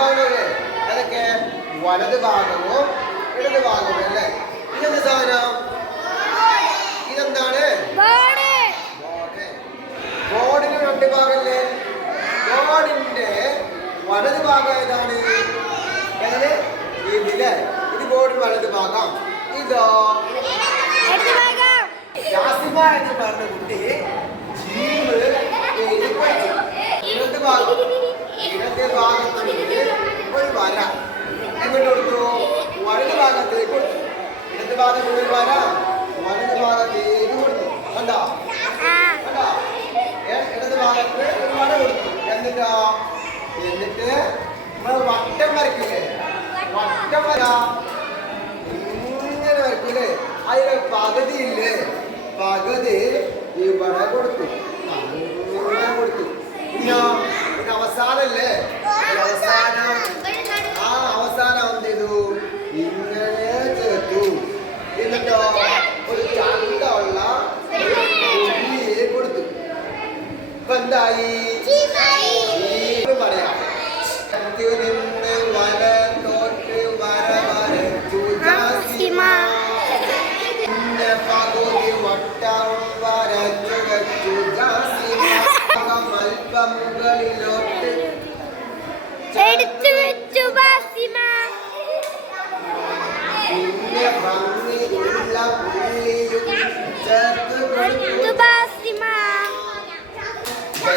ഭാഗമല്ലേ അതൊക്കെ വലത് ഭാഗവും ഇടത് ഭാഗവും അല്ലേ? ഇതെന്ത് സാധനം? ഇതെന്താണ്? ബോർഡ്. ബോർഡിന് രണ്ട് ഭാഗമല്ലേ ബോർഡിന്റെ വലത് ഭാഗം ഏതാണ്? ഏതാണ്? ഇതിലെ. ഇത് ബോർഡിന് വലത് ഭാഗം. ഇതോ? ജാസിമ എന്ന് പറഞ്ഞ കുട്ടി ജീവ് എഴുതി പഠിച്ചു ഇടത് ഭാഗം ഇടത് ഭാഗത്തുണ്ട് ഒരു വര. എങ്ങോട്ട് കൊടുത്തു. വലത് ഭാഗത്തേക്ക് കൊടുത്തു. ഇടത് ഭാഗം ഒരു വര. വലത് ഭാഗത്തേക്ക് കൊടുത്തു. കണ്ടോ? കണ്ടോ? ഇടത് ഭാഗത്ത് ഒരു വര കൊടുത്തു. എന്നിട്ടോ? എന്നിട്ട് നമ്മൾ വട്ടം വരയ്ക്കില്ലേ? വട്ടം വര. ഇങ്ങനെ വരയ്ക്കൂലേ? അതിന് പകുതി ഇല്ലേ പകുതി ഇവിടെ കൊടുത്തു. എന്തായി? പറയാം. നിന്ന് വര തോട്ട് വര വരച്ചു പകുതി വട്ടം വരച്ചു വെച്ചു അല്പം മുകളിലോട്ട് എടുത്തു വെച്ചു ബാസിമ. പിന്നെ ഭംഗിയുള്ള പുള്ളിയും ചേർത്ത്